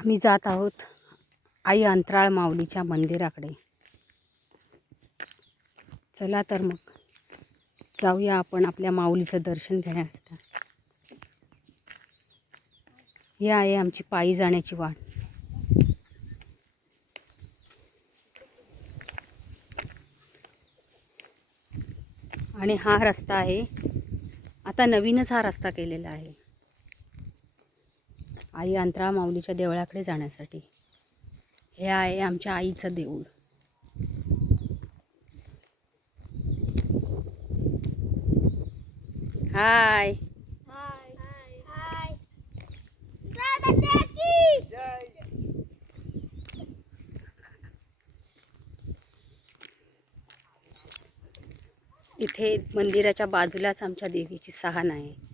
आम्ही जात आहोत आई अंतराळ माऊलीच्या मंदिराकडे. चला तर मग जाऊया आपण आपल्या माऊलीचं दर्शन घेण्यासाठी. ही आहे आमची पायी जाण्याची वाट. आणि हा रस्ता आहे आता नवीनच हा रस्ता केलेला आहे. आई अंतराळ माऊलीच्या देवळाकडे जाण्यासाठी. हे आहे आमच्या आईचं देऊळ. हाय. इथे मंदिराच्या बाजूलाच आमच्या देवीची सहान आहे.